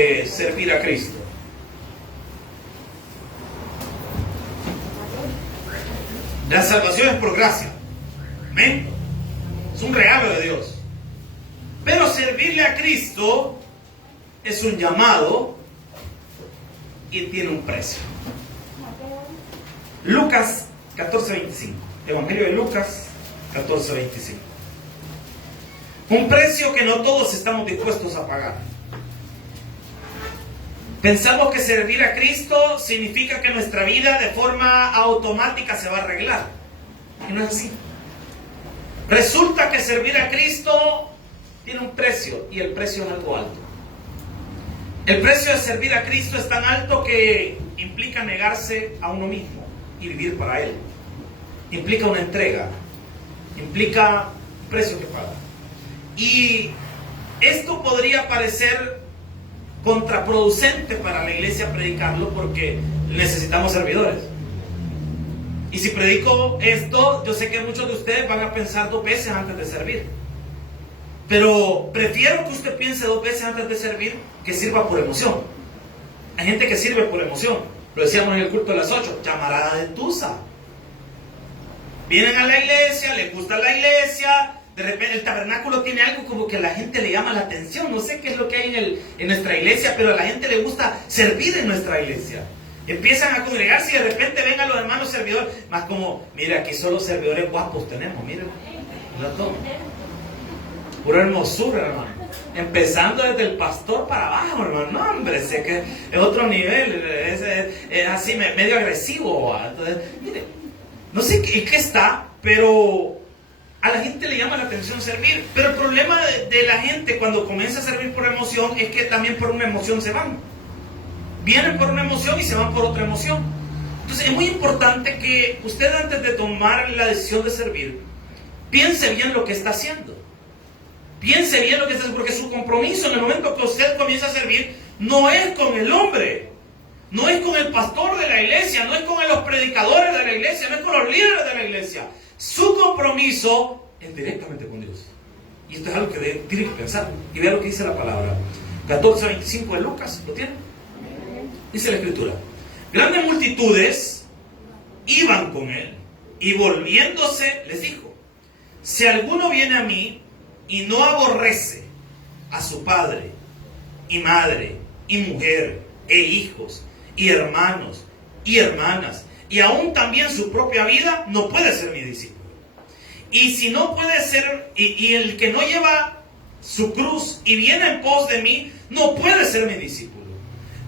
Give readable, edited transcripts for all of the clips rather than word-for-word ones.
de servir a Cristo? La salvación es por gracia. Amén. Es un regalo de Dios. Pero servirle a Cristo es un llamado y tiene un precio. Lucas 14:25. Evangelio de Lucas 14:25. Un precio que no todos estamos dispuestos a pagar. Pensamos que servir a Cristo significa que nuestra vida de forma automática se va a arreglar. Y no es así. Resulta que servir a Cristo tiene un precio, y el precio es algo alto. El precio de servir a Cristo es tan alto que implica negarse a uno mismo y vivir para Él. Implica una entrega, implica un precio que pagar. Y esto podría parecer contraproducente para la iglesia predicarlo, porque necesitamos servidores. Y si predico esto, yo sé que muchos de ustedes van a pensar 2 veces antes de servir. Pero prefiero que usted piense 2 veces antes de servir que sirva por emoción. Hay gente que sirve por emoción. Lo decíamos en el culto de las 8, llamarada de tusa. Vienen a la iglesia, les gusta la iglesia. De repente el tabernáculo tiene algo como que a la gente le llama la atención. No sé qué es lo que hay en nuestra iglesia, pero a la gente le gusta servir en nuestra iglesia. Empiezan a congregarse y de repente ven a los hermanos servidores. Más como, mira, aquí solo servidores guapos tenemos, miren. Pura hermosura, hermano. Empezando desde el pastor para abajo, hermano. No, hombre, sé que es otro nivel. Es así, medio agresivo. Entonces, mire, no sé en qué está, pero a la gente le llama la atención servir. Pero el problema de la gente cuando comienza a servir por emoción es que también por una emoción se van. Vienen por una emoción y se van por otra emoción. Entonces es muy importante que usted, antes de tomar la decisión de servir, piense bien lo que está haciendo. Piense bien lo que está haciendo, porque su compromiso en el momento que usted comienza a servir no es con el hombre, no es con el pastor de la iglesia, no es con los predicadores de la iglesia, no es con los líderes de la iglesia. Su compromiso es directamente con Dios. Y esto es algo que tiene que pensar. Y vea lo que dice la palabra. 14:25 de Lucas, ¿lo tiene? Dice la escritura: grandes multitudes iban con él, y volviéndose les dijo: si alguno viene a mí y no aborrece a su padre y madre y mujer e hijos y hermanos y hermanas, y aún también su propia vida, no puede ser mi discípulo. Y si no puede ser, y el que no lleva su cruz y viene en pos de mí, no puede ser mi discípulo.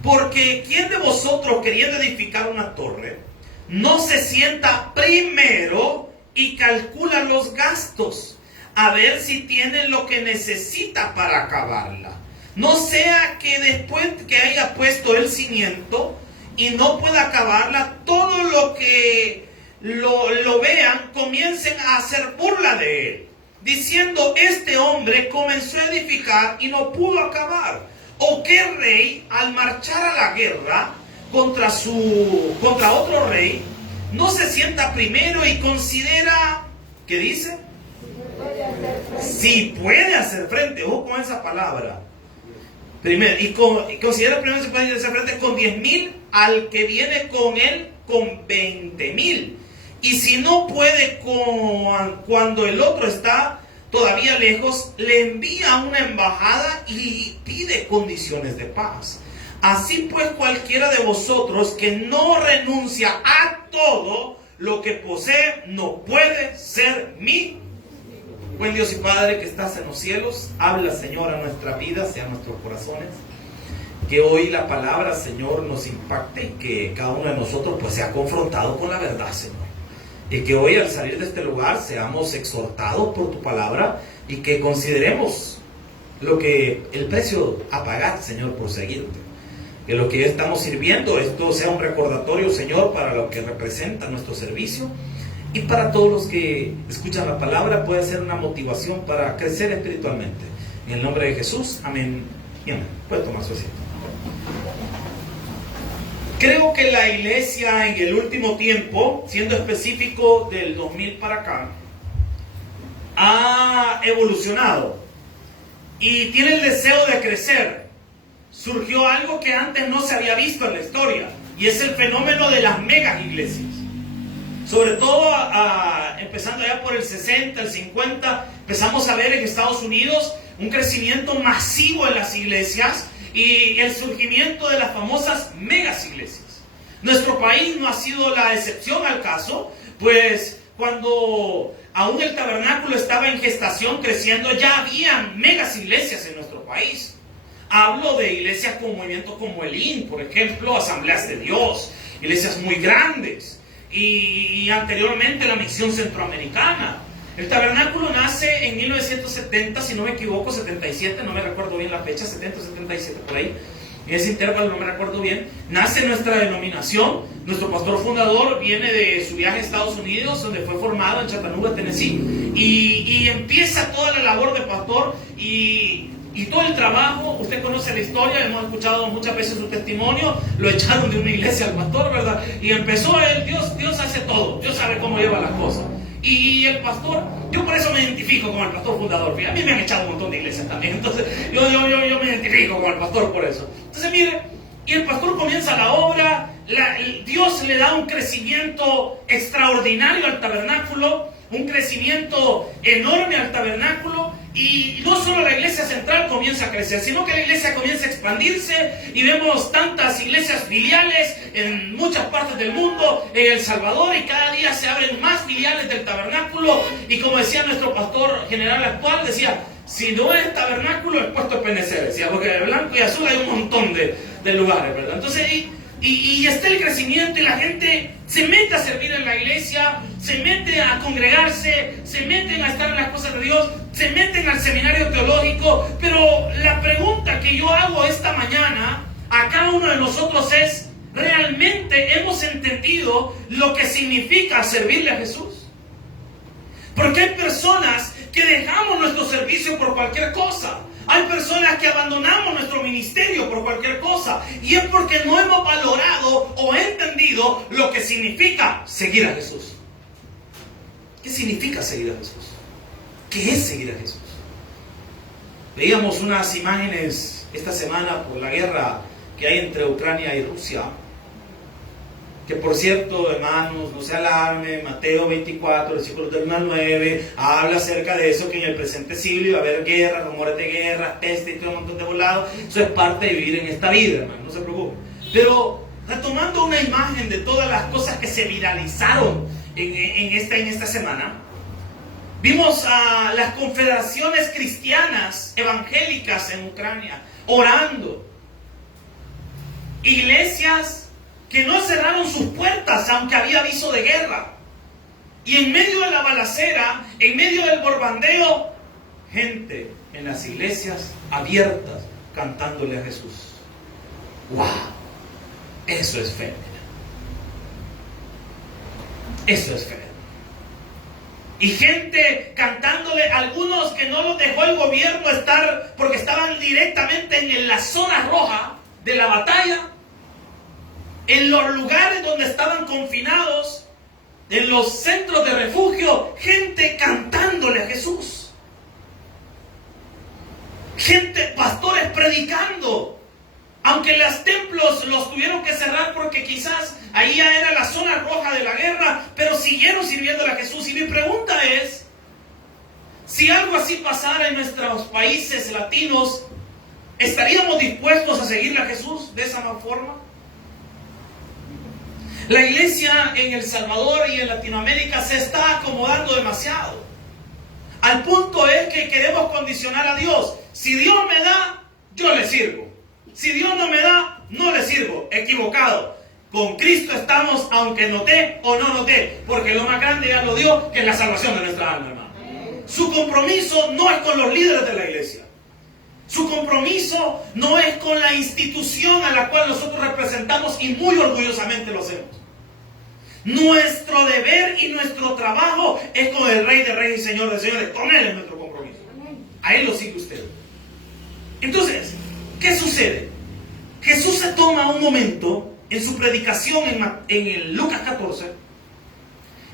Porque ¿quién de vosotros, queriendo edificar una torre, no se sienta primero y calcula los gastos, a ver si tiene lo que necesita para acabarla? No sea que después que haya puesto el cimiento y no pueda acabarla, todo lo que lo vean comiencen a hacer burla de él, diciendo: este hombre comenzó a edificar y no pudo acabar. ¿O qué rey, al marchar a la guerra contra otro rey, no se sienta primero y considera, ¿qué dice? Si puede hacer frente. Ojo con esa palabra. Primero, y considera primero si puede hacer frente con 10,000 al que viene con él con 20,000. Y si no puede cuando el otro está todavía lejos, le envía una embajada y pide condiciones de paz. Así pues, cualquiera de vosotros que no renuncia a todo lo que posee, no puede ser mi buen Dios y Padre que estás en los cielos. Habla, Señor, a nuestra vida, a nuestros corazones. Que hoy la palabra, Señor, nos impacte y que cada uno de nosotros pues sea confrontado con la verdad, Señor. Y que hoy, al salir de este lugar, seamos exhortados por tu palabra y que consideremos el precio a pagar, Señor, por seguirte. Que lo que estamos sirviendo, esto sea un recordatorio, Señor, para lo que representa nuestro servicio, y para todos los que escuchan la palabra puede ser una motivación para crecer espiritualmente. En el nombre de Jesús, amén y amén. Puede tomar su asiento. Creo que la iglesia en el último tiempo, siendo específico del 2000 para acá, ha evolucionado y tiene el deseo de crecer. surgió algo que antes no se había visto en la historia, y es el fenómeno de las megas iglesias. Sobre todo empezando ya por el 60, el 50, empezamos a ver en Estados Unidos un crecimiento masivo en las iglesias y el surgimiento de las famosas megas iglesias. Nuestro país no ha sido la excepción al caso, pues cuando aún el tabernáculo estaba en gestación, creciendo, ya había megas iglesias en nuestro país. Hablo de iglesias con movimientos como Elim, por ejemplo, Asambleas de Dios, iglesias muy grandes. Y anteriormente la Misión Centroamericana. El tabernáculo nace en 1970, si no me equivoco, 77, no me recuerdo bien la fecha, 70 o 77 por ahí. En ese intervalo no me recuerdo bien. Nace nuestra denominación. Nuestro pastor fundador viene de su viaje a Estados Unidos, donde fue formado en Chattanooga, Tennessee. Y empieza toda la labor de pastor y todo el trabajo. Usted conoce la historia, hemos escuchado muchas veces su testimonio. Lo echaron de una iglesia al pastor, ¿verdad? Y empezó él, Dios hace todo, Dios sabe cómo lleva las cosas. Y el pastor, yo por eso me identifico con el pastor fundador. A mí me han echado un montón de iglesias también, entonces yo me identifico con el pastor por eso. Entonces mire, y el pastor comienza la obra, Dios le da un crecimiento extraordinario al tabernáculo, un crecimiento enorme al tabernáculo, y no solo la iglesia central comienza a crecer, sino que la iglesia comienza a expandirse, y vemos tantas iglesias filiales en muchas partes del mundo, en El Salvador, y cada día se abren más filiales del tabernáculo. Y como decía nuestro pastor general actual, decía, si no es tabernáculo, es puesto de PNC, decía, porque de blanco y azul hay un montón de lugares, ¿verdad? Entonces, y está el crecimiento, y la gente se mete a servir en la iglesia, se mete a congregarse, se meten a estar en las cosas de Dios, se meten al seminario teológico. Pero la pregunta que yo hago esta mañana a cada uno de nosotros es, ¿realmente hemos entendido lo que significa servirle a Jesús? Porque hay personas que dejamos nuestro servicio por cualquier cosa. Hay personas que abandonamos nuestro ministerio por cualquier cosa, y es porque no hemos valorado o entendido lo que significa seguir a Jesús. ¿Qué significa seguir a Jesús? ¿Qué es seguir a Jesús? Veíamos unas imágenes esta semana por la guerra que hay entre Ucrania y Rusia, que por cierto, hermanos, no se alarmen, Mateo 24, versículos del 1 al 9, habla acerca de eso, que en el presente siglo iba a haber guerra, rumores de guerra, peste y todo un montón de volados. Eso es parte de vivir en esta vida, hermano, no se preocupen. Pero retomando una imagen de todas las cosas que se viralizaron en esta semana, vimos a las confederaciones cristianas evangélicas en Ucrania orando, iglesias que no cerraron sus puertas aunque había aviso de guerra, y en medio de la balacera, en medio del bombardeo, gente en las iglesias abiertas cantándole a Jesús. ¡Wow! Eso es fe. Eso es fe. Y gente cantándole, algunos que no los dejó el gobierno estar porque estaban directamente en la zona roja de la batalla, en los lugares donde estaban confinados, en los centros de refugio, gente cantándole a Jesús. Gente, pastores predicando, aunque los templos los tuvieron que cerrar porque quizás ahí ya era la zona roja de la guerra, pero siguieron sirviéndole a Jesús. Y mi pregunta es, si algo así pasara en nuestros países latinos, ¿estaríamos dispuestos a seguirle a Jesús de esa forma? La iglesia en El Salvador y en Latinoamérica se está acomodando demasiado. Al punto es que queremos condicionar a Dios. Si Dios me da, yo le sirvo. Si Dios no me da, no le sirvo. Equivocado. Con Cristo estamos, aunque noté o no noté, porque lo más grande ya lo dio, que es la salvación de nuestra alma, hermano. Su compromiso no es con los líderes de la iglesia. Su compromiso no es con la institución a la cual nosotros representamos, y muy orgullosamente lo hacemos. Nuestro deber y nuestro trabajo es con el Rey de Reyes y Señor de Señores. Con Él es nuestro compromiso. A Él lo sigue usted. Entonces, ¿qué sucede? Jesús se toma un momento en su predicación en el Lucas 14,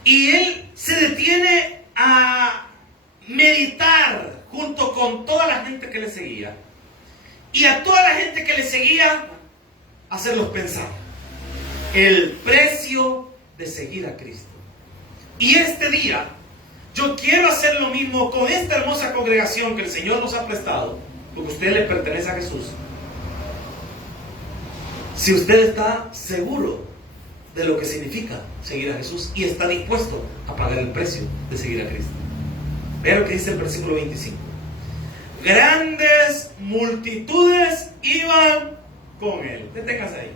y Él se detiene a meditar junto con toda la gente que le seguía. y a toda la gente que le seguía, hacerlos pensar. El precio de seguir a Cristo. Y este día, yo quiero hacer lo mismo con esta hermosa congregación que el Señor nos ha prestado, porque usted le pertenece a Jesús. Si usted está seguro de lo que significa seguir a Jesús y está dispuesto a pagar el precio de seguir a Cristo. Vea lo que dice el versículo 25. Grandes multitudes iban con él. Deténgase ahí.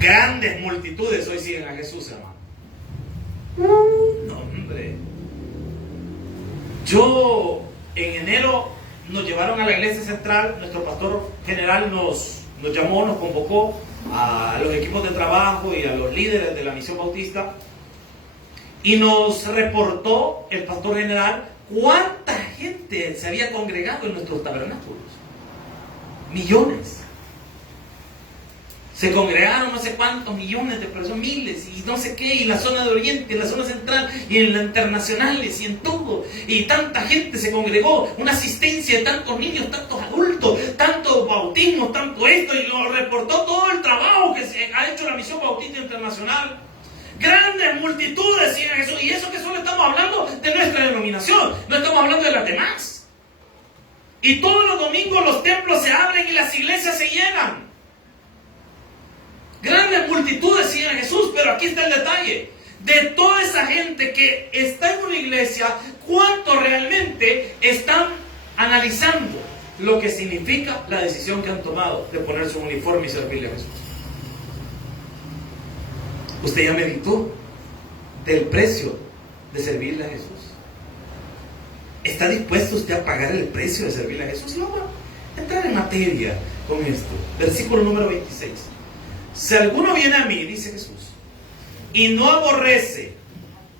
Grandes multitudes hoy siguen a Jesús, hermano. No, hombre. En enero nos llevaron a la iglesia central. Nuestro pastor general nos llamó, nos convocó a los equipos de trabajo y a los líderes de la misión bautista, y nos reportó el pastor general cuánta gente se había congregado en nuestros tabernáculos. Millones. Se congregaron no sé cuántos millones de personas, miles, y no sé qué, y en la zona de Oriente, en la zona central, y en las internacionales, y en todo. Y tanta gente se congregó, una asistencia de tantos niños, tantos adultos, tantos bautismos, tanto esto, y lo reportó todo el trabajo que se ha hecho la Misión Bautista Internacional. Grandes multitudes siguen a Jesús, y eso que solo estamos hablando de nuestra denominación, no estamos hablando de las demás. Y todos los domingos los templos se abren y las iglesias se llenan. Grandes multitudes siguen a Jesús, pero aquí está el detalle. De toda esa gente que está en una iglesia, ¿cuántos realmente están analizando lo que significa la decisión que han tomado de ponerse un uniforme y servirle a Jesús? ¿Usted ya meditó del precio de servirle a Jesús? ¿Está dispuesto usted a pagar el precio de servirle a Jesús? Y vamos a entrar en materia con esto. Versículo número 26. Si alguno viene a mí, dice Jesús, y no aborrece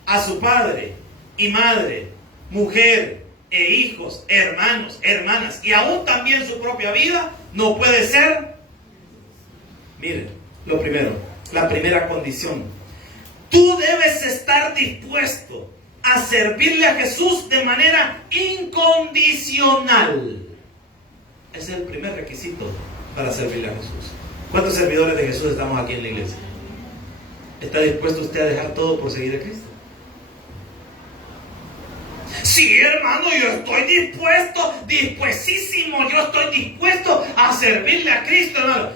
a su padre y madre, mujer e hijos, hermanos, hermanas, y aún también su propia vida, no puede ser. Miren, lo primero, la primera condición. Tú debes estar dispuesto a servirle a Jesús de manera incondicional. Ese es el primer requisito para servirle a Jesús. ¿Cuántos servidores de Jesús estamos aquí en la iglesia? ¿Está dispuesto usted a dejar todo por seguir a Cristo? Sí, hermano, yo estoy dispuestísimo, yo estoy dispuesto a servirle a Cristo, hermano.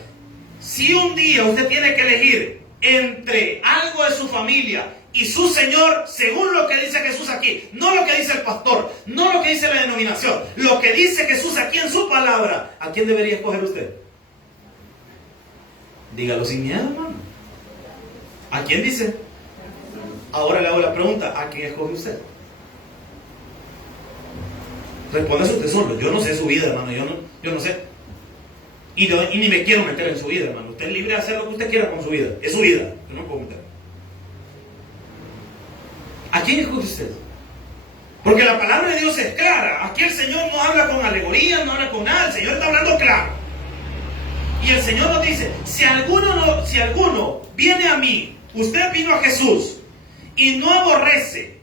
Si un día usted tiene que elegir entre algo de su familia y su Señor, según lo que dice Jesús aquí, no lo que dice el pastor, no lo que dice la denominación, lo que dice Jesús aquí en su palabra, ¿a quién debería escoger usted? Dígalo sin miedo, hermano. ¿A quién dice? Ahora le hago la pregunta, ¿a quién escoge usted? Respóndase usted solo. Yo no sé su vida, hermano. Yo no sé. Y ni me quiero meter en su vida, hermano. Usted es libre de hacer lo que usted quiera con su vida. Es su vida. Yo no me puedo meter. ¿A quién escoge usted? Porque la palabra de Dios es clara. Aquí el Señor no habla con alegorías, no habla con nada. El Señor está hablando claro. Y el Señor nos dice, si alguno viene a mí, usted vino a Jesús, y no aborrece,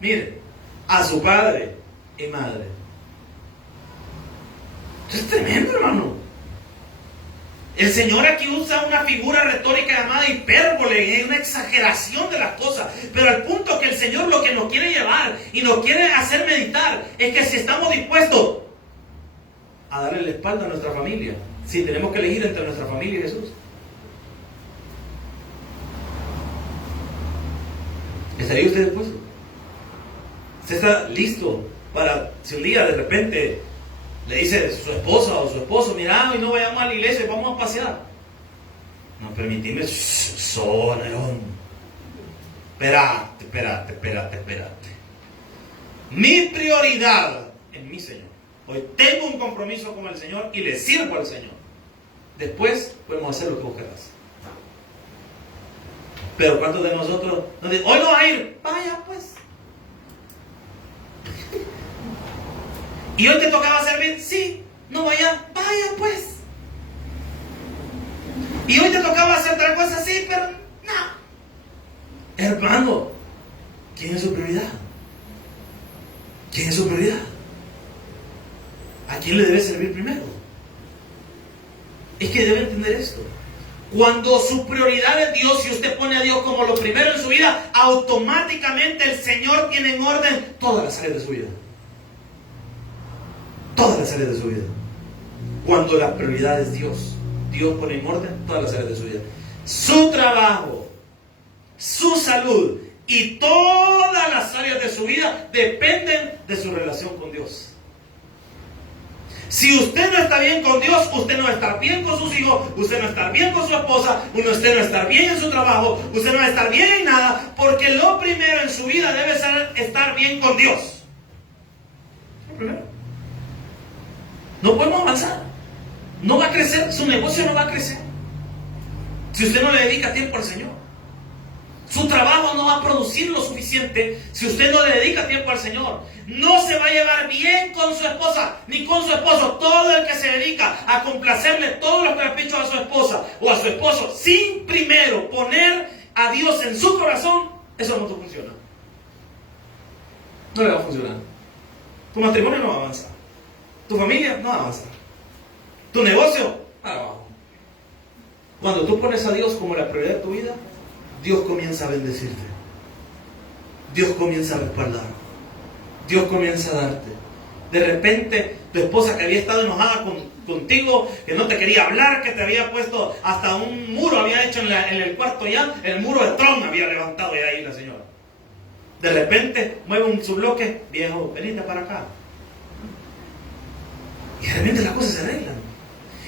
mire, a su padre y madre. Esto es tremendo, hermano. El Señor aquí usa una figura retórica llamada hipérbole, es una exageración de las cosas. Pero al punto que el Señor lo que nos quiere llevar y nos quiere hacer meditar es que si estamos dispuestos a darle la espalda a nuestra familia, si tenemos que elegir entre nuestra familia y Jesús, ¿estaría usted dispuesto? ¿Usted está listo para, si un día de repente le dice su esposa o su esposo, mira, hoy no vayamos a la iglesia, vamos a pasear? No, permitime, Nerón. Espérate. Mi prioridad es mi Señor. Hoy tengo un compromiso con el Señor y le sirvo al Señor. Después podemos hacer lo que vos querás. Pero ¿cuántos de nosotros nos dicen, hoy no va a ir? Vaya pues. ¿Y hoy te tocaba servir? Sí. No vaya pues. ¿Y hoy te tocaba hacer otra cosa? Sí, pero no. Hermano, ¿quién es su prioridad? ¿Quién es su prioridad? Es que debe entender esto. Cuando su prioridad es Dios y usted pone a Dios como lo primero en su vida, automáticamente el Señor tiene en orden todas las áreas de su vida. Todas las áreas de su vida. Cuando la prioridad es Dios, Dios pone en orden todas las áreas de su vida. Su trabajo, su salud y todas las áreas de su vida dependen de su relación con Dios. Si usted no está bien con Dios, usted no va a estar bien con sus hijos, usted no va a estar bien con su esposa, usted no va a estar bien en su trabajo, usted no va a estar bien en nada, porque lo primero en su vida debe ser estar bien con Dios. Lo primero. No podemos avanzar. No va a crecer, su negocio no va a crecer si usted no le dedica tiempo al Señor. Su trabajo no va a producir lo suficiente si usted no le dedica tiempo al Señor. No se va a llevar bien con su esposa ni con su esposo. Todo el que se dedica a complacerle todos los caprichos a su esposa o a su esposo sin primero poner a Dios en su corazón, eso no funciona. No le va a funcionar. Tu matrimonio no va a avanzar. Tu familia no va a avanzar. Tu negocio para abajo. Cuando tú pones a Dios como la prioridad de tu vida, Dios comienza a bendecirte. Dios comienza a respaldar. Dios comienza a darte. De repente, tu esposa que había estado enojada contigo, que no te quería hablar, que te había puesto hasta un muro, había hecho en el cuarto ya, el muro de Trump había levantado ya ahí la señora. De repente, mueve su bloque, viejo, venite para acá. Y de repente las cosas se arreglan.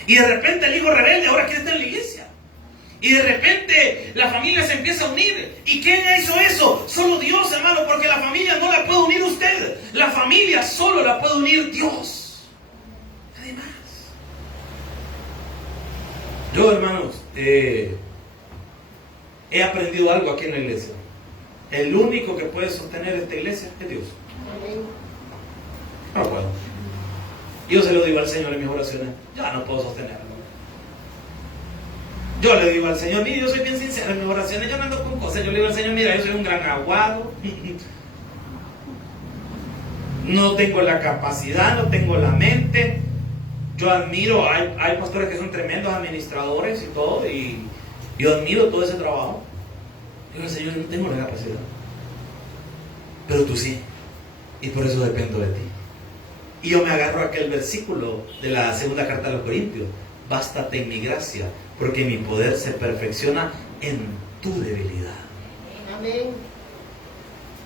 Y de repente el hijo rebelde ahora quiere estar en la iglesia. Y de repente la familia se empieza a unir. ¿Y quién hizo eso? Solo Dios, hermano, porque la familia no la puede unir usted. La familia solo la puede unir Dios. Nadie más. Yo, hermanos, he aprendido algo aquí en la iglesia. El único que puede sostener esta iglesia es Dios. No puedo. Yo se lo digo al Señor en mis oraciones. Ya no puedo sostenerlo. Yo le digo al Señor, mire, yo soy bien sincero en mis oraciones, yo no ando con cosas. Yo le digo al Señor, mira, yo soy un gran aguado. No tengo la capacidad, no tengo la mente. Yo admiro, hay pastores que son tremendos administradores y todo, y yo admiro todo ese trabajo. Digo al Señor, no tengo la capacidad. Pero tú sí. Y por eso dependo de ti. Y yo me agarro a aquel versículo de la segunda carta a los Corintios. Bástate en mi gracia, porque mi poder se perfecciona en tu debilidad. Amén.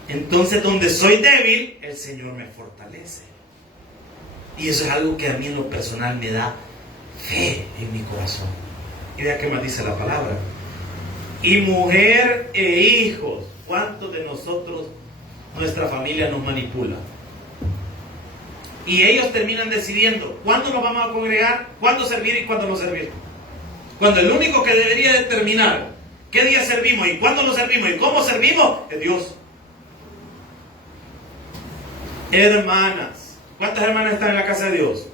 Entonces, donde soy débil, el Señor me fortalece. Y eso es algo que a mí en lo personal me da fe en mi corazón. Y vea qué más dice la palabra. Y mujer e hijos, ¿cuántos de nosotros, nuestra familia nos manipula? Y ellos terminan decidiendo cuándo nos vamos a congregar, cuándo servir y cuándo no servir. Cuando el único que debería determinar qué día servimos y cuándo no servimos y cómo servimos es Dios. Hermanas, ¿cuántas hermanas están en la casa de Dios?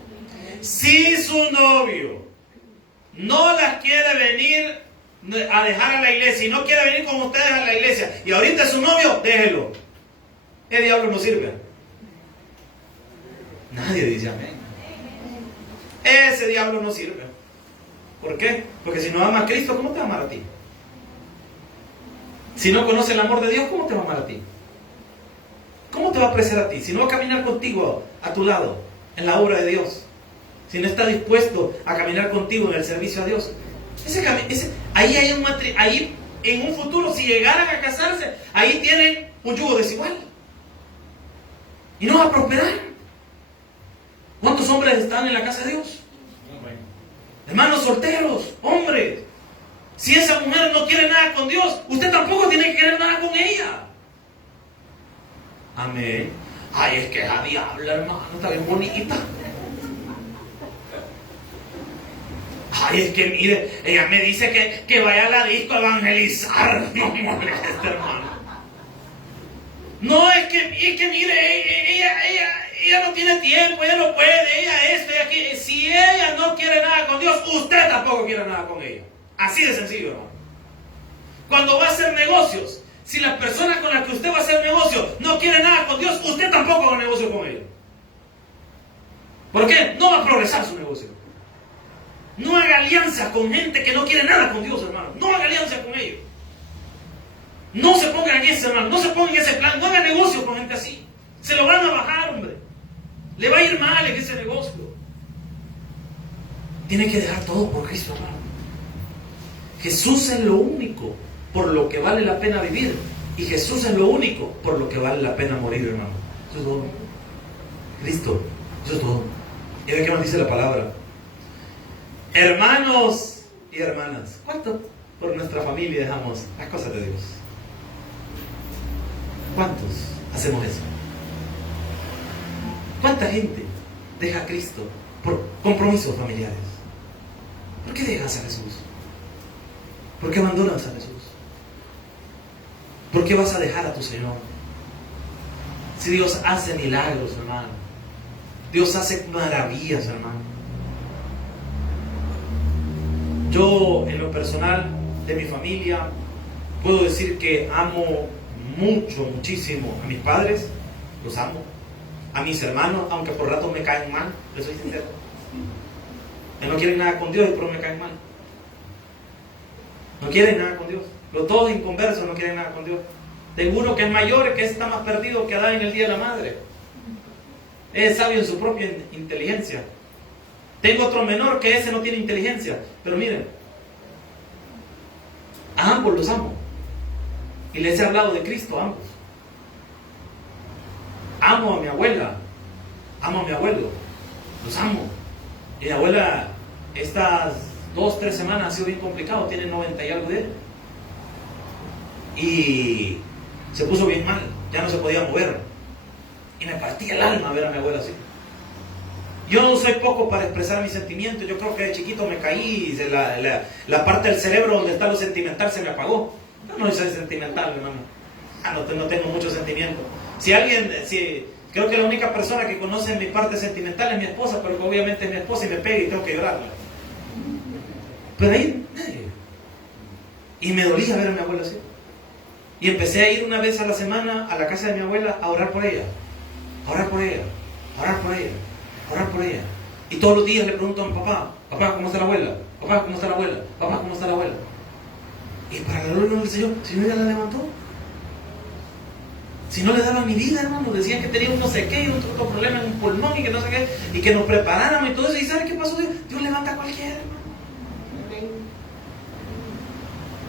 Si su novio no las quiere venir a dejar a la iglesia y no quiere venir con ustedes a la iglesia y ahorita es su novio, déjelo. El diablo no sirve. Nadie dice amén. Ese diablo no sirve. ¿Por qué? Porque si no ama a Cristo, ¿cómo te va a amar a ti? Si no conoce el amor de Dios, ¿cómo te va a amar a ti? ¿Cómo te va a apreciar a ti? Si no va a caminar contigo a tu lado en la obra de Dios, si no está dispuesto a caminar contigo en el servicio a Dios, ahí en un futuro, si llegaran a casarse, ahí tienen un yugo desigual y no va a prosperar. ¿Cuántos hombres están en la casa de Dios? Hermanos solteros, hombres, si esa mujer no quiere nada con Dios, usted tampoco tiene que querer nada con ella. Amén. Ay, es que esa diabla, hermano, está bien bonita. Ay, es que mire, ella me dice que vaya a la disco a evangelizar. No moleste, hermano. No, es que mire, ella no tiene tiempo, ella no puede, ella esto y aquí. Si ella no quiere nada con Dios, usted tampoco quiere nada con ella. Así de sencillo, hermano. Cuando va a hacer negocios, si la persona con la que usted va a hacer negocio no quiere nada con Dios, usted tampoco haga negocio con ella. ¿Por qué? No va a progresar su negocio. No haga alianza con gente que no quiere nada con Dios, hermano. No haga alianza con ellos. No se pongan en ese, hermano. No se pongan en ese plan. No haga negocio con gente así. Se lo van a bajar, hombre. Le va a ir mal en ese negocio. Tiene que dejar todo por Cristo, hermano. Jesús es lo único por lo que vale la pena vivir. Y Jesús es lo único por lo que vale la pena morir, hermano. Eso es todo. Cristo. Eso es todo. Y ve qué más dice la palabra. Hermanos y hermanas, ¿cuánto por nuestra familia dejamos las cosas de Dios? ¿Cuántos hacemos eso? ¿Cuánta gente deja a Cristo por compromisos familiares? ¿Por qué dejas a Jesús? ¿Por qué abandonas a Jesús? ¿Por qué vas a dejar a tu Señor? Si Dios hace milagros, hermano. Dios hace maravillas, hermano. Yo, en lo personal, de mi familia, puedo decir que amo muchísimo a mis padres. Los amo. A mis hermanos, aunque por rato me caen mal, les soy sincero. No quieren nada con Dios, pero me caen mal. No quieren nada con Dios. Los dos inconversos no quieren nada con Dios. Tengo uno que es mayor, que está más perdido que Adán en el día de la madre. Es sabio en su propia inteligencia. Tengo otro menor que ese no tiene inteligencia. Pero miren, a ambos los amo. Y les he hablado de Cristo a ambos. Amo a mi abuela. Amo a mi abuelo. Los amo. Y mi abuela, estas 2-3 semanas ha sido bien complicado. Tiene 90 y algo de él. Y se puso bien mal. Ya no se podía mover. Y me partía el alma ver a mi abuela así. Yo no soy poco para expresar mis sentimientos. Yo creo que de chiquito me caí y la parte del cerebro donde está lo sentimental se me apagó. Yo no soy sentimental, hermano. No tengo mucho sentimiento. Creo que la única persona que conoce mi parte sentimental es mi esposa, pero obviamente es mi esposa y me pega y tengo que llorar. Pero ahí nadie. Y me dolía ver a mi abuela así. Y empecé a ir una vez a la semana a la casa de mi abuela a orar por ella. A orar por ella. A orar por ella. Orar por ella. Y todos los días le pregunto a mi papá: papá, ¿cómo está la abuela? Papá, ¿cómo está la abuela? Papá, ¿cómo está la abuela? Y para la gloria del Señor, si no, ya la levantó. Si no le daba mi vida, hermano, decían que tenía un no sé qué y otro problema en un pulmón y que no sé qué, y que nos preparáramos y todo eso. ¿Y sabe qué pasó? Dios levanta a cualquiera, hermano.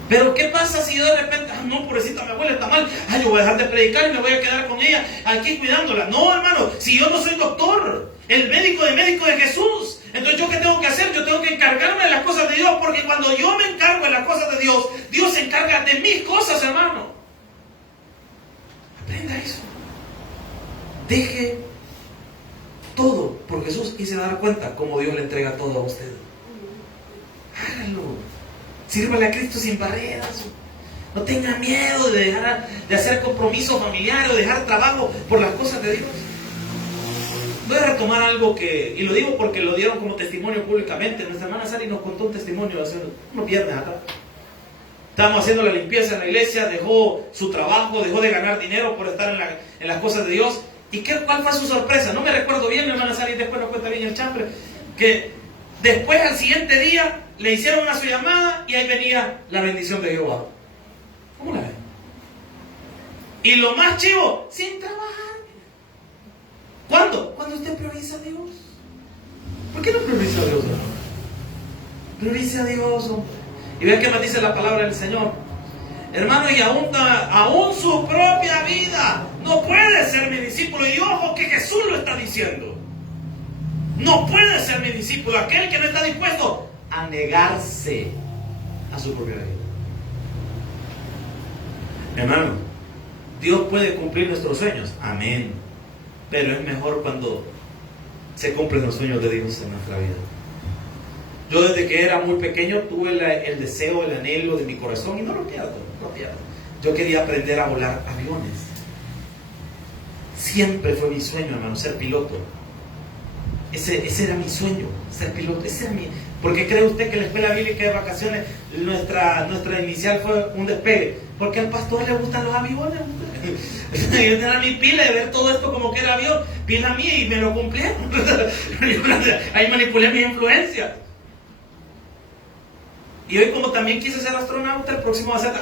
Pero ¿qué pasa si yo de repente, no, pobrecita, mi abuela está mal, yo voy a dejar de predicar y me voy a quedar con ella aquí cuidándola? No, hermano, si yo no soy doctor, el médico de Jesús, entonces ¿yo qué tengo que hacer? Yo tengo que encargarme de las cosas de Dios, porque cuando yo me encargo de las cosas de Dios, Dios se encarga de mis cosas, hermano. Aprenda eso. Deje todo por Jesús y se dará cuenta cómo Dios le entrega todo a usted. Hágalo. Sírvale a Cristo sin barreras. No tenga miedo de hacer compromisos familiares o dejar trabajo por las cosas de Dios. Voy a retomar algo y lo digo porque lo dieron como testimonio públicamente. Nuestra hermana Sari nos contó un testimonio hace unos viernes atrás. Estábamos haciendo la limpieza en la iglesia, dejó su trabajo, dejó de ganar dinero por estar en las cosas de Dios. ¿Y cuál fue su sorpresa? No me recuerdo bien, mi hermana Sari después nos cuenta bien el chambre, que después al siguiente día le hicieron una su llamada y ahí venía la bendición de Jehová. ¿Cómo la ven? Y lo más chivo, sin trabajar. ¿Cuándo? Cuando usted prioriza a Dios. ¿Por qué no prioriza a Dios, hermano? Prioriza a Dios, hombre. Y vean qué más dice la palabra del Señor. Hermano, y aún su propia vida no puede ser mi discípulo. Y ojo que Jesús lo está diciendo. No puede ser mi discípulo aquel que no está dispuesto a negarse a su propia vida. Hermano, Dios puede cumplir nuestros sueños. Amén. Pero es mejor cuando se cumplen los sueños de Dios en nuestra vida. Yo desde que era muy pequeño tuve el deseo, el anhelo de mi corazón y no lo pierdo. Yo quería aprender a volar aviones. Siempre fue mi sueño, hermano, ser piloto. Ese era mi sueño, ser piloto. ¿Por qué cree usted que la escuela bíblica de vacaciones, nuestra inicial fue un despegue? Porque al pastor le gustan los aviones. Era mi pila de ver todo esto como que era avión. Pila mía y me lo cumplieron. Ahí manipulé mis influencias. Y hoy, como también quise ser astronauta, el próximo va a ser...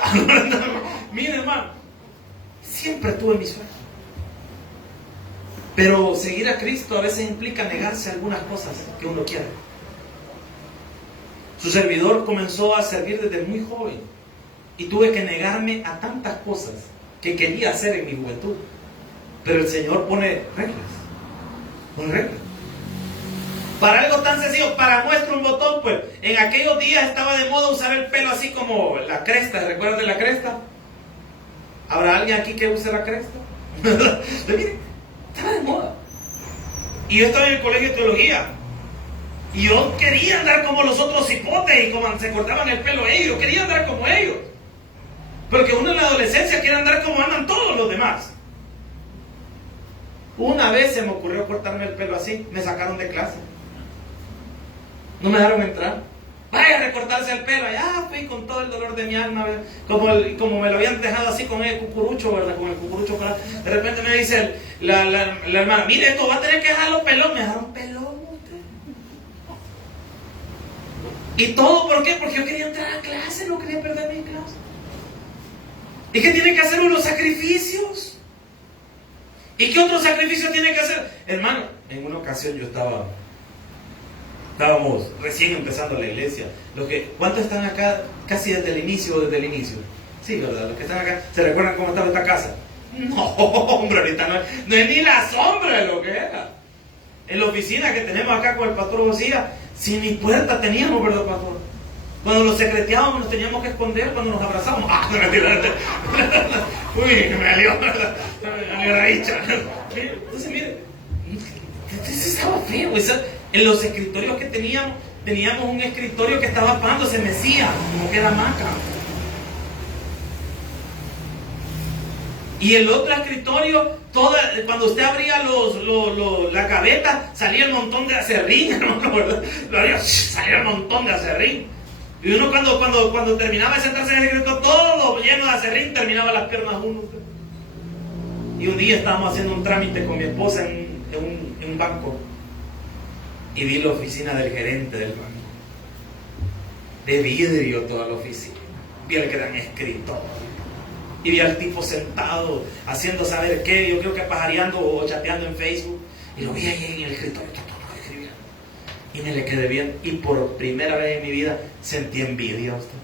Mire, hermano, siempre tuve mi sueño. Pero seguir a Cristo a veces implica negarse a algunas cosas que uno quiere. Su servidor comenzó a servir desde muy joven y tuve que negarme a tantas cosas que quería hacer en mi juventud. Pero el Señor pone reglas. Pone reglas. Para algo tan sencillo, para muestra un botón, pues en aquellos días estaba de moda usar el pelo así como la cresta. ¿Recuerdan de la cresta? ¿Habrá alguien aquí que use la cresta? Miren, estaba de moda. Y yo estaba en el colegio de teología. Y yo quería andar como los otros hipotes y como se cortaban el pelo ellos. Yo quería andar como ellos. Porque uno en la adolescencia quiere andar como andan todos los demás. Una vez se me ocurrió cortarme el pelo así. Me sacaron de clase. No me dejaron entrar. Vaya a recortarse el pelo. Allá fui con todo el dolor de mi alma. Como me lo habían dejado así con el cucurucho, ¿verdad? Con el cucurucho. De repente me dice la hermana, mire, esto va a tener que dejarlo pelón. Me dejaron pelón usted. ¿Y todo por qué? Porque yo quería entrar a clase, no quería perder mi clase. ¿Y qué tiene que hacer unos sacrificios? ¿Y qué otro sacrificio tiene que hacer? Hermano, en una ocasión yo estábamos recién empezando la iglesia. ¿Cuántos están acá casi desde el inicio? Sí, ¿verdad? Los que están acá, ¿se recuerdan cómo estaba esta casa? No, hombre, ahorita no es ni la sombra de lo que era. En la oficina que tenemos acá con el pastor Josías, sin ni puerta teníamos, ¿verdad, pastor? Cuando nos secreteábamos nos teníamos que esconder cuando nos abrazábamos. Uy, me salió la dicha. Entonces, mire, estaba feo. En los escritorios que teníamos un escritorio que estaba parando, se mecía, como que era hamaca. Y el otro escritorio, cuando usted abría la gaveta, salía el montón de acerrín, ¿verdad? Salía el montón de acerrín. Y uno cuando terminaba de sentarse en el escritorio, todo lleno de acerrín, terminaba las piernas uno. Y un día estábamos haciendo un trámite con mi esposa en un banco. Y vi la oficina del gerente del banco. De vidrio toda la oficina. Vi al gran escritor. Y vi al tipo sentado, haciendo saber qué, yo creo que pajareando o chateando en Facebook. Y lo vi ahí en el escritorio, escribiendo. Y me le quedé bien. Y por primera vez en mi vida sentí envidia a usted.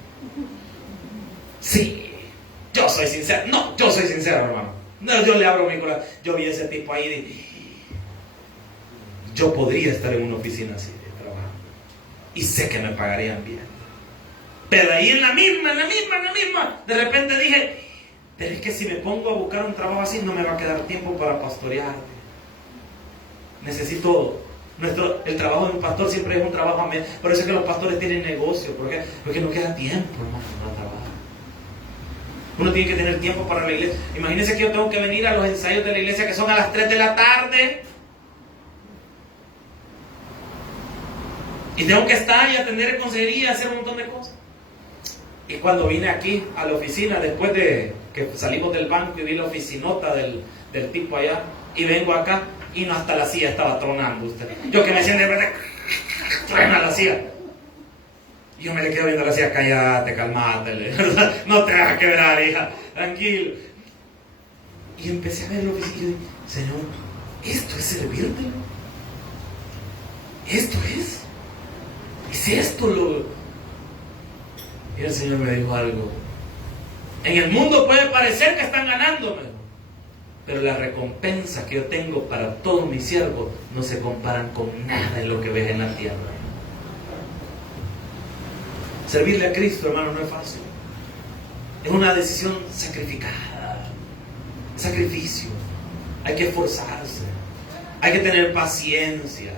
Sí, yo soy sincero. No, yo soy sincero, hermano. No, yo le abro mi corazón. Yo vi a ese tipo ahí y yo podría estar en una oficina así de trabajo. Y sé que me pagarían bien. Pero ahí en la misma, de repente dije, pero es que si me pongo a buscar un trabajo así no me va a quedar tiempo para pastorear. Necesito... El trabajo de un pastor siempre es un trabajo a medio. Por eso es que los pastores tienen negocio. ¿Por qué? Porque no queda tiempo, hermano, para trabajar. Uno tiene que tener tiempo para la iglesia. Imagínense que yo tengo que venir a los ensayos de la iglesia que son a las 3 de la tarde. Y tengo que estar y atender en consejería, hacer un montón de cosas. Y cuando vine aquí a la oficina, después de que salimos del banco y vi la oficinota del tipo allá, y vengo acá, y no, hasta la silla estaba tronando usted. Yo que me siento de repente, truena la silla. Y yo me le quedo viendo a la silla, cállate, calmate, no te hagas quebrar, hija, tranquilo. Y empecé a ver la oficina y dije, Señor, ¿esto es servirte? ¿Esto es? ¿Es esto lo...? Y el Señor me dijo algo. En el mundo puede parecer que están ganándome, pero la recompensa que yo tengo para todos mis siervos no se comparan con nada en lo que ves en la tierra. Servirle a Cristo, hermano, no es fácil. Es una decisión sacrificada. Sacrificio. Hay que esforzarse. Hay que tener paciencia.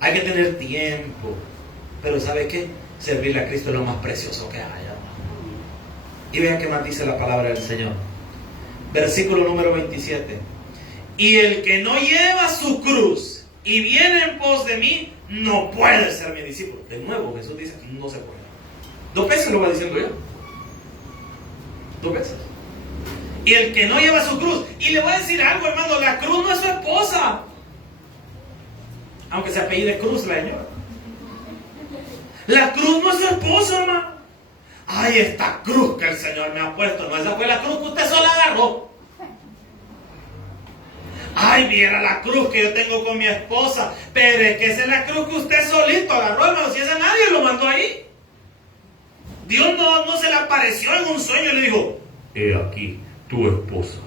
Hay que tener tiempo. Pero ¿sabe qué? Servirle a Cristo es lo más precioso que hay, hermano. Y vean qué más dice la palabra del Señor. Versículo número 27. Y el que no lleva su cruz y viene en pos de mí, no puede ser mi discípulo. De nuevo, Jesús dice que no se puede. 2 veces lo va diciendo yo. 2 veces. Y el que no lleva su cruz. Y le voy a decir algo, hermano, la cruz no es su esposa. Aunque se apellide Cruz la señora. La cruz no es su esposo, hermano. Ay, esta cruz que el Señor me ha puesto. No, esa fue la cruz que usted sola agarró. Ay, viera la cruz que yo tengo con mi esposa. Pero es que esa es la cruz que usted solito agarró, hermano. Si esa nadie lo mandó ahí. Dios no se le apareció en un sueño y le dijo: he aquí tu esposa.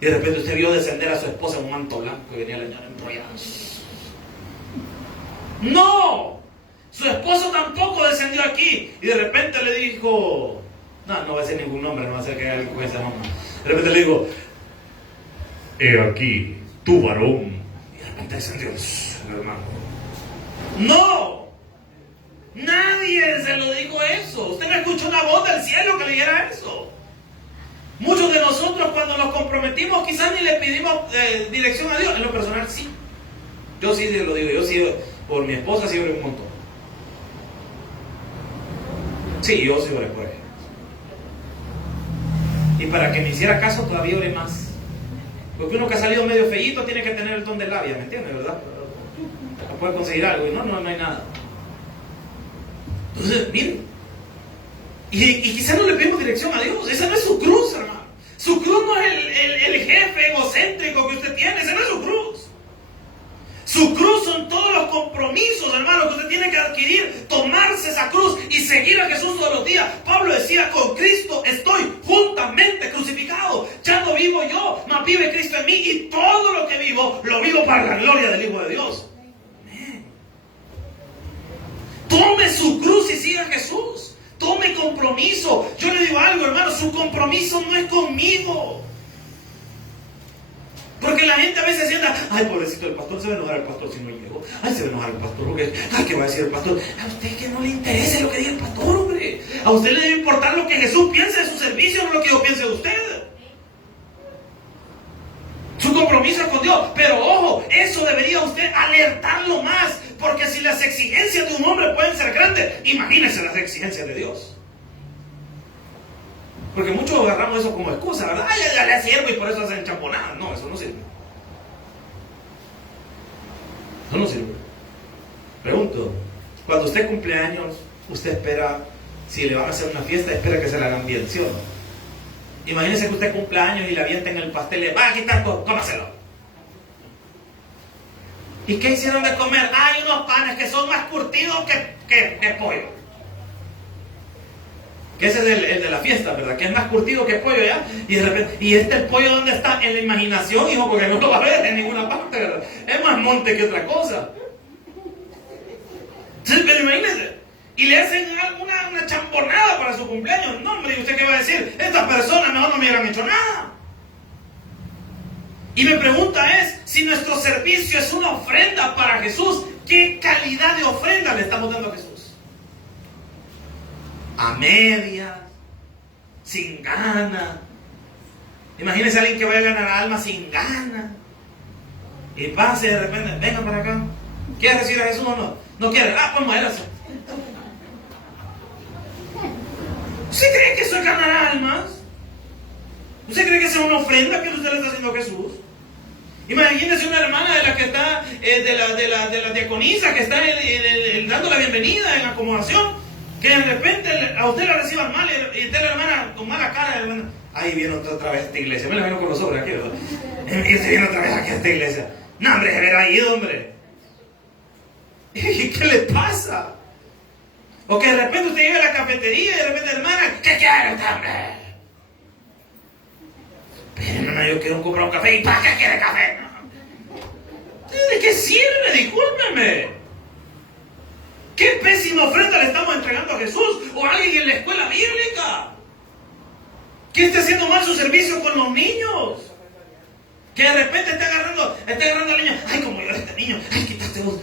Y de repente usted vio descender a su esposa en un manto blanco y venía la señora enrollada. ¡No! Su esposo tampoco descendió aquí. Y de repente le dijo... No va a ser ningún nombre, no va a ser que haya algo con ese nombre. De repente le dijo: he aquí tu varón. Y de repente descendió el hermano. ¡No! Nadie se lo dijo eso. Usted no escuchó una voz del cielo que le dijera eso. Muchos de nosotros cuando nos comprometimos quizás ni le pedimos dirección a Dios. En lo personal sí. Yo sí se lo digo. Yo sí, por mi esposa sí oré un montón. Sí, yo sí oré por ella. Y para que me hiciera caso todavía oré más. Porque uno que ha salido medio feíto tiene que tener el don de labia, ¿me entiendes? ¿Verdad? No puede conseguir algo y no hay nada. Entonces, miren. Y quizás no le pedimos dirección a Dios. Esa no es su cruz, hermano. Su cruz no es el jefe egocéntrico que usted tiene. Esa no es su cruz. Su cruz son todos los compromisos, hermano, que usted tiene que adquirir. Tomarse esa cruz y seguir a Jesús todos los días. Pablo decía: con Cristo estoy juntamente crucificado. Ya no vivo yo, mas vive Cristo en mí. Y todo lo que vivo, lo vivo para la gloria del Hijo de Dios. Amén. Tome su cruz y siga a Jesús. Tome compromiso. Yo le digo algo, hermano, su compromiso no es conmigo. Porque la gente a veces sienta: ay, pobrecito el pastor, se va a enojar el pastor si no llego. Ay, se va a enojar el pastor porque, ay, ¿qué va a decir el pastor? A usted que no le interese lo que diga el pastor, hombre. A usted le debe importar lo que Jesús piense de su servicio, no lo que yo piense de usted. Su compromiso es con Dios. Pero ojo, eso debería usted alertarlo más. Porque si las exigencias de un hombre pueden ser grandes, imagínense las exigencias de Dios. Porque muchos agarramos eso como excusa, ¿verdad? Ay, ya le sirvo y por eso hacen champonadas. No, eso no sirve. Eso no sirve. Pregunto, cuando usted cumple años, usted espera, si le van a hacer una fiesta, espera que se la hagan bien, ¿sí o no? Imagínense que usted cumple años y le avienten el pastel, le va a quitar todo, cómaselo. ¿Y qué hicieron de comer? Hay unos panes que son más curtidos que pollo. Que ese es el de la fiesta, ¿verdad? Que es más curtido que pollo, ¿ya? Y de repente, ¿y este pollo dónde está? En la imaginación, hijo, porque no lo va a ver en ninguna parte, ¿verdad? Es más monte que otra cosa. Entonces, pero imagínense, y le hacen una champonada para su cumpleaños. No, hombre, ¿y usted qué va a decir? Estas personas mejor no me hubieran hecho nada. Y mi pregunta es, si nuestro servicio es una ofrenda para Jesús, ¿qué calidad de ofrenda le estamos dando a Jesús? A media, sin gana. Imagínese a alguien que vaya a ganar alma sin gana. Y pase de repente, venga para acá. ¿Quiere recibir a Jesús o no? ¿No quiere? Ah, pues muérase. ¿Usted cree que eso es ganar almas? ¿Usted cree que eso es una ofrenda que usted le está haciendo a Jesús? Imagínese una hermana de la que está, de la diaconisa, que está dando la bienvenida en acomodación, que de repente a usted la reciban mal y está la hermana con mala cara. Hermana, ahí viene otra vez esta iglesia. Me la vino con los sobres aquí, ¿verdad? Y se viene otra vez aquí a esta iglesia. No, hombre, se verá ido, hombre. ¿Y qué le pasa? O que de repente usted llega a la cafetería y de repente, hermana, ¿qué quiere usted, hombre? Pero hermana, yo quiero comprar un café. ¿Y para qué quiere café? ¿De qué sirve? Discúlpeme. ¿Qué pésima ofrenda le estamos entregando a Jesús? ¿O a alguien en la escuela bíblica? ¿Quién está haciendo mal su servicio con los niños? Que de repente está agarrando al niño. Ay, como llora este niño. Ay, quítate vos.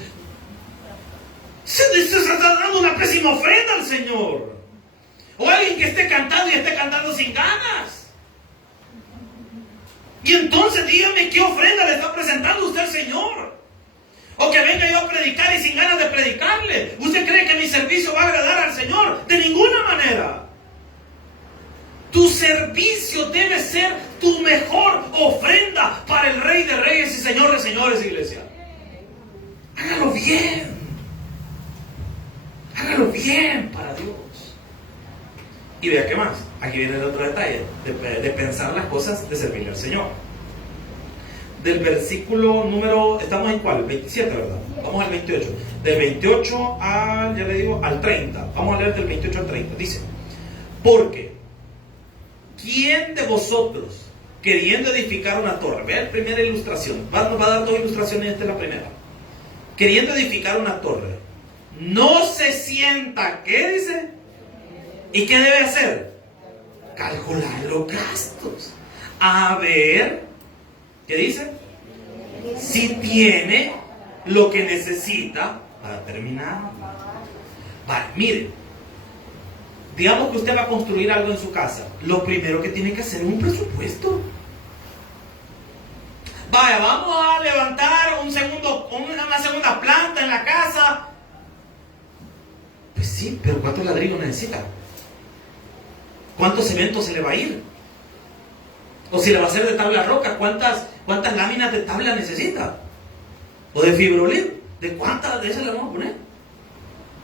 Se está dando una pésima ofrenda al Señor. O alguien que esté cantando y esté cantando sin ganas. Y entonces dígame qué ofrenda le está presentando usted al Señor. O que venga yo a predicar y sin ganas de predicarle. ¿Usted cree que mi servicio va a agradar al Señor? De ninguna manera. Tu servicio debe ser tu mejor ofrenda para el Rey de Reyes y Señor de Señores, iglesia. Hágalo bien. hágalo bien para Dios. Y vea qué más. Aquí viene el otro detalle de pensar las cosas, de servirle al Señor. Del versículo número, ¿estamos en cuál? 27, ¿verdad? Vamos al 28. Del 28 al, ya le digo, al 30. Vamos a leer del 28 al 30. Dice: porque ¿quién de vosotros, queriendo edificar una torre? Vea la primera ilustración. Nos va a dar dos ilustraciones, esta es la primera. Queriendo edificar una torre, no se sienta, ¿qué dice? ¿Y qué debe hacer? Calcular los gastos. A ver, ¿qué dice? Si tiene lo que necesita para terminar. Vale, mire, digamos que usted va a construir algo en su casa. Lo primero que tiene que hacer es un presupuesto. Vaya, vamos a levantar una segunda planta en la casa. Pues sí, pero ¿cuántos ladrillos necesita? ¿Cuántos cementos se le va a ir? O si le va a hacer de tabla roca, ¿cuántas láminas de tabla necesita? O de fibrolín, ¿de cuántas de esas le vamos a poner?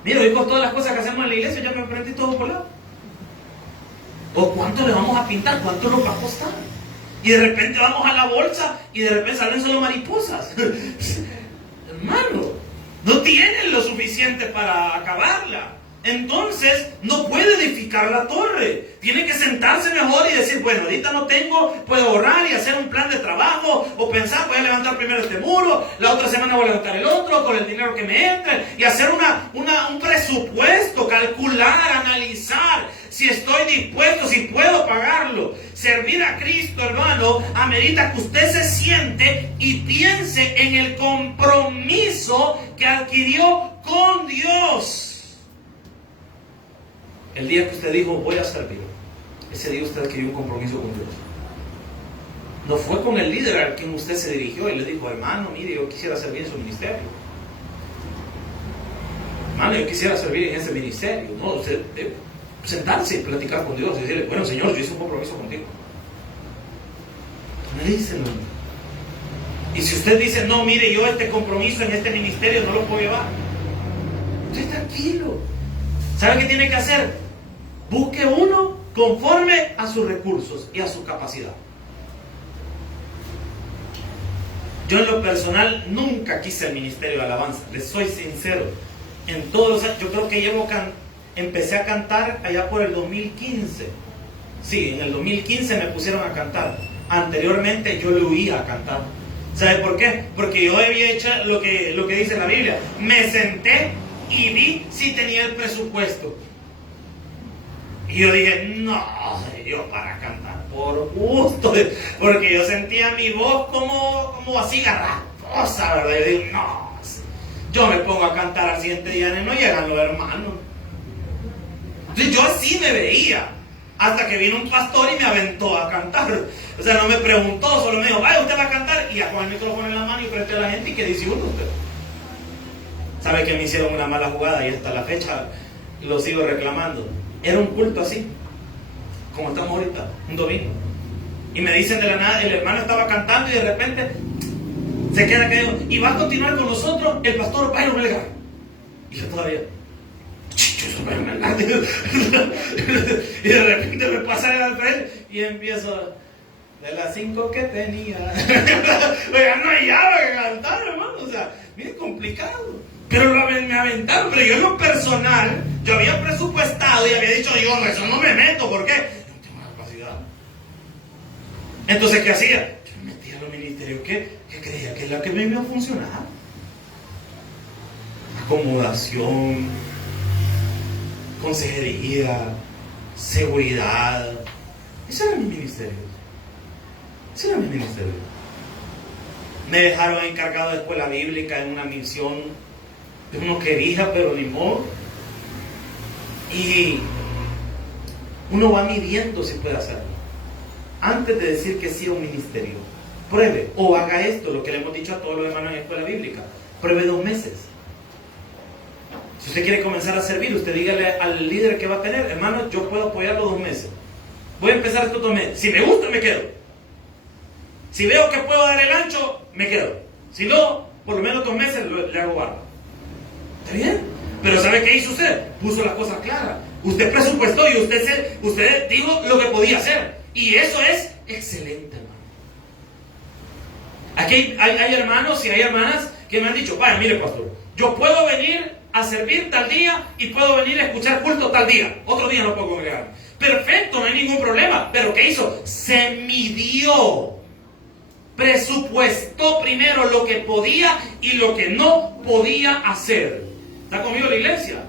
Mira, hoy con todas las cosas que hacemos en la iglesia ya me aprendí todo por lado. ¿O cuánto le vamos a pintar? ¿Cuánto nos va a costar? Y de repente vamos a la bolsa y de repente salen solo mariposas. Hermano, no tienen lo suficiente para acabarla. Entonces no puede edificar la torre. Tiene que sentarse mejor y decir: bueno, ahorita no tengo, puedo ahorrar y hacer un plan de trabajo, o pensar, voy a levantar primero este muro, la otra semana voy a levantar el otro con el dinero que me entre, y hacer un presupuesto, calcular, analizar si estoy dispuesto, si puedo pagarlo. Servir a Cristo, hermano, amerita que usted se siente y piense en el compromiso que adquirió con Dios. El día que usted dijo: voy a servir, ese día usted adquirió un compromiso con Dios. No fue con el líder al quien usted se dirigió y le dijo: hermano, mire, yo quisiera servir en su ministerio. Hermano, yo quisiera servir en ese ministerio. No, usted debe sentarse y platicar con Dios y decirle: bueno, Señor, yo hice un compromiso contigo. Me dicen. Y si usted dice: no, mire, yo este compromiso en este ministerio no lo puedo llevar, usted tranquilo. ¿Sabe qué tiene que hacer? Busque uno conforme a sus recursos y a su capacidad. Yo en lo personal nunca quise el ministerio de alabanza, les soy sincero. En todos, yo creo que empecé a cantar allá por el 2015. Sí, en el 2015 me pusieron a cantar. Anteriormente yo le huía a cantar. ¿Sabe por qué? Porque yo había hecho lo que dice la Biblia. Me senté y vi si tenía el presupuesto. Y yo dije: no, yo para cantar por gusto, porque yo sentía mi voz como así garraposa, ¿verdad? Y yo digo: no, yo me pongo a cantar al siguiente día y no llegan los hermanos. Entonces yo así me veía, hasta que vino un pastor y me aventó a cantar. O sea, no me preguntó, solo me dijo: vaya, usted va a cantar. Y ya con el micrófono en la mano y frente a la gente, ¿y qué dice uno usted? ¿Sabe que me hicieron una mala jugada? Y hasta la fecha lo sigo reclamando. Era un culto así, como estamos ahorita, un domingo. Y me dicen de la nada, el hermano estaba cantando y de repente se queda callado. Y va a continuar con nosotros el pastor Byron Melgar. Y yo todavía, chicho, Byron Melgar. Y de repente me pasa el alfred y empiezo: de las 5 que tenía. Oiga, no hay llave que cantar, hermano. O sea, bien complicado. Pero me aventaron. Pero yo en lo personal, yo había presupuestado y había dicho: yo eso no me meto. ¿Por qué? Yo no tengo la capacidad. Entonces, ¿qué hacía? Yo me metía a los ministerios que creía que es la que me iba a funcionar. Acomodación, consejería, seguridad. Ese era mi ministerio. Ese era mi ministerio. Me dejaron encargado de escuela bíblica en una misión. Yo no quería, pero ni modo. Y uno va midiendo si puede hacerlo. Antes de decir que sí a un ministerio, pruebe o haga esto, lo que le hemos dicho a todos los hermanos en escuela bíblica. Pruebe 2 meses. Si usted quiere comenzar a servir, usted dígale al líder que va a tener: hermano, yo puedo apoyarlo 2 meses. Voy a empezar estos 2 meses. Si me gusta, me quedo. Si veo que puedo dar el ancho, me quedo. Si no, por lo menos 2 meses le hago barba. ¿Está bien? Pero ¿sabe qué hizo usted? Puso las cosas claras. Usted presupuestó y usted dijo lo que podía hacer. Y eso es excelente, hermano. Aquí hay hermanos y hay hermanas que me han dicho, vaya, mire, pastor, yo puedo venir a servir tal día y puedo venir a escuchar culto tal día. Otro día no puedo congregar. Perfecto, no hay ningún problema. Pero ¿qué hizo? Se midió. Presupuestó primero lo que podía y lo que no podía hacer. ¿Está conmigo la iglesia?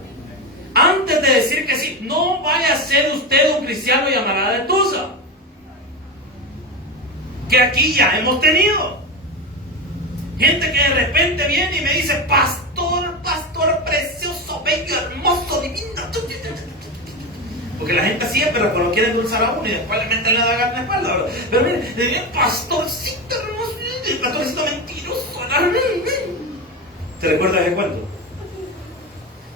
Antes de decir que sí, no vaya a ser usted un cristiano llamarada de tusa. Que aquí ya hemos tenido. Gente que de repente viene y me dice, pastor, pastor, precioso, bello, hermoso, divino. Porque la gente así es, pero cuando quiere endulzar a uno y después le meten la daga en la espalda, ¿verdad? Pero mire, pastorcito hermoso, el pastorcito mentiroso. ¿Se recuerda ese cuento?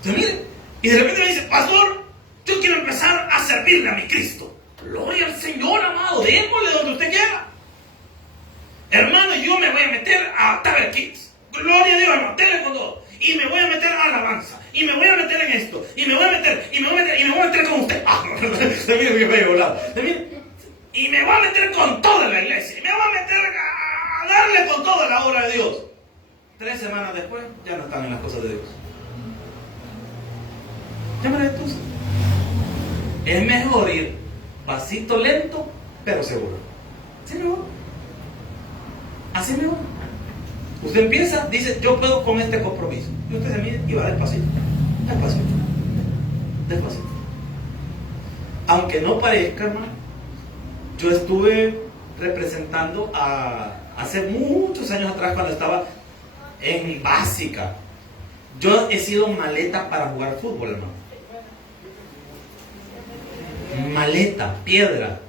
Entonces, mire, y de repente me dice, pastor, yo quiero empezar a servirle a mi Cristo. Gloria al Señor, amado, démosle donde usted quiera. Hermano, yo me voy a meter a Taber Kids. Gloria a Dios, hermano, tele con todo. Y me voy a meter a alabanza. Y me voy a meter en esto. Y me voy a meter con usted. Y me voy a meter con toda la iglesia. Y me voy a meter a darle con toda la obra de Dios. 3 semanas después, ya no están en las cosas de Dios. Llámale tú. Es mejor ir pasito lento, pero seguro. ¿Sí, mejor? Así mejor. Usted empieza, dice, yo puedo con este compromiso. Y usted se mide y va despacito. Despacito. Despacito. Aunque no parezca, hermano, yo estuve representando hace muchos años atrás, cuando estaba en básica. Yo he sido maleta para jugar fútbol, hermano. Maleta, piedra.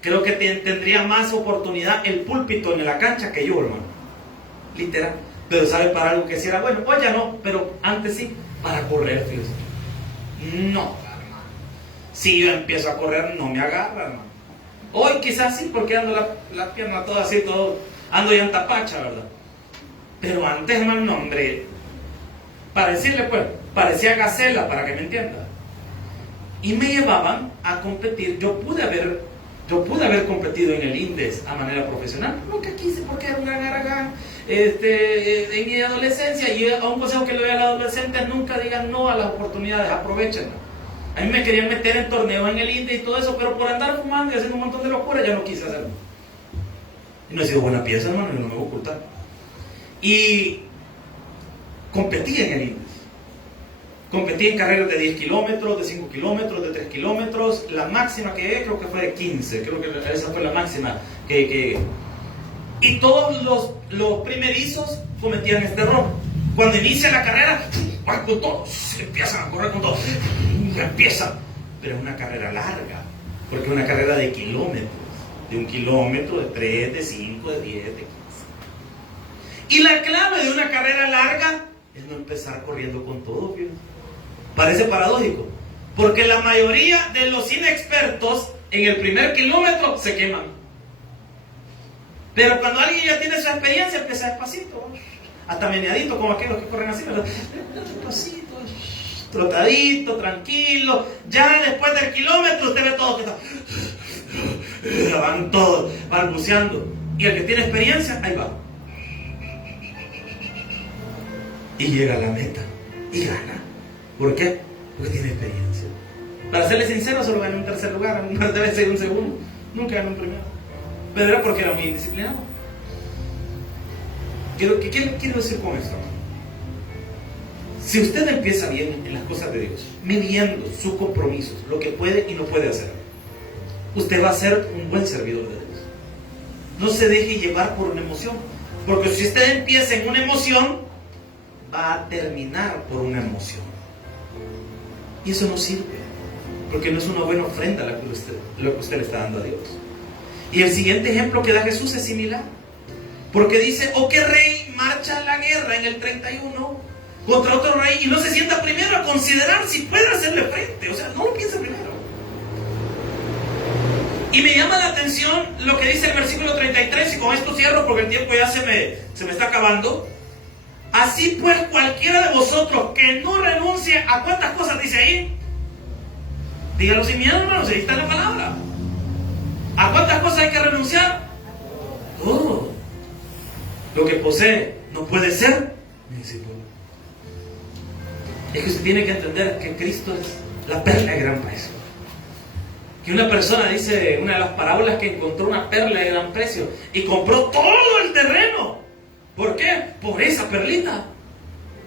Creo que tendría más oportunidad el púlpito en la cancha que yo, hermano. Literal. Pero sabe para algo que si era bueno, pues ya no, pero antes sí, para correr, fíjese. No, hermano. Si yo empiezo a correr, no me agarra, hermano. Hoy quizás sí, porque ando la pierna toda así, todo, ando ya en tapacha, ¿verdad? Pero antes, hermano, no, hombre, para decirle, pues, parecía gacela, para que me entienda. Y me llevaban a competir. Yo pude haber competido en el INDES a manera profesional. Nunca quise, porque era una garagán en mi adolescencia. Y a un consejo que le doy a los adolescentes: nunca digan no a las oportunidades, aprovechenlas. A mí me querían meter en torneos en el INDES y todo eso, pero por andar fumando y haciendo un montón de locuras, ya no quise hacerlo. Y no he sido buena pieza, hermano, y no me voy a ocultar. Y competí en el INDES. Competí en carreras de 10 kilómetros, de 5 kilómetros, de 3 kilómetros. La máxima que creo que fue de 15. Creo que esa fue la máxima que... Y todos los primerizos cometían este error. Cuando inicia la carrera, van con todos, empiezan a correr con todos. Empiezan. Pero es una carrera larga, porque es una carrera de kilómetros. De 1 kilómetro, de 3, de 5, de 10, de 15. Y la clave de una carrera larga es no empezar corriendo con todo, fíjense. Parece paradójico, porque la mayoría de los inexpertos en el primer kilómetro se queman. Pero cuando alguien ya tiene su experiencia, empieza despacito, hasta meneadito, como aquellos que corren así, ¿verdad? Despacito, trotadito, tranquilo. Ya después del kilómetro usted ve todo que está, van todos balbuceando. Y el que tiene experiencia, ahí va. Y llega a la meta y gana. ¿Por qué? Porque tiene experiencia. Para serle sincero, solo gané un 3er lugar, más de veces un 2º, nunca gané un 1º. Pero era porque era muy indisciplinado. ¿Qué quiero decir con esto? Si usted empieza bien en las cosas de Dios, midiendo sus compromisos, lo que puede y no puede hacer, usted va a ser un buen servidor de Dios. No se deje llevar por una emoción, porque si usted empieza en una emoción, va a terminar por una emoción. Y eso no sirve, porque no es una buena ofrenda lo que usted le está dando a Dios. Y el siguiente ejemplo que da Jesús es similar, porque dice: ¿o qué rey marcha a la guerra en el 31 contra otro rey y no se sienta primero a considerar si puede hacerle frente? O sea, no lo piensa primero. Y me llama la atención lo que dice el versículo 33, y con esto cierro porque el tiempo ya se me está acabando. Así pues, cualquiera de vosotros que no renuncie a cuántas cosas dice ahí. Dígalo sin miedo, hermanos, ahí está la palabra. ¿A cuántas cosas hay que renunciar? Todo. Lo que posee no puede ser mi discípulo. Es que usted tiene que entender que Cristo es la perla de gran precio. Que una persona dice, una de las parábolas, que encontró una perla de gran precio y compró todo el terreno. ¿Por qué? Por esa perlita.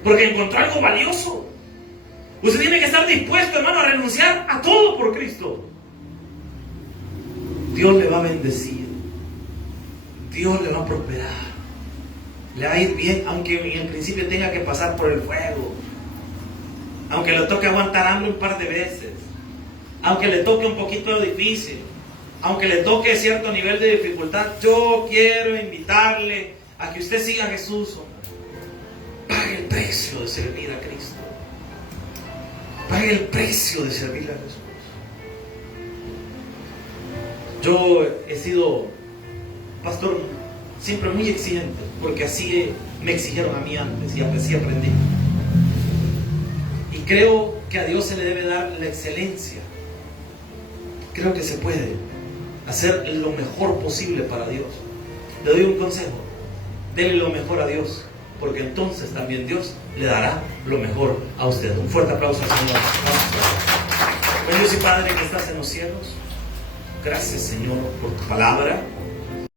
Porque encontró algo valioso. Usted tiene que estar dispuesto, hermano, a renunciar a todo por Cristo. Dios le va a bendecir. Dios le va a prosperar. Le va a ir bien, aunque en principio tenga que pasar por el fuego. Aunque le toque aguantar hambre un par de veces. Aunque le toque un poquito difícil. Aunque le toque cierto nivel de dificultad. Yo quiero invitarle a que usted siga a Jesús. Pague el precio de servir a Cristo. Pague el precio de servir a Jesús. Yo he sido pastor siempre muy exigente, porque así me exigieron a mí antes y así aprendí. Y creo que a Dios se le debe dar la excelencia. Creo que se puede hacer lo mejor posible para Dios. Le doy un consejo: dele lo mejor a Dios, porque entonces también Dios le dará lo mejor a usted. Un fuerte aplauso al Señor. Buen Dios y Padre que estás en los cielos, gracias, Señor, por tu palabra.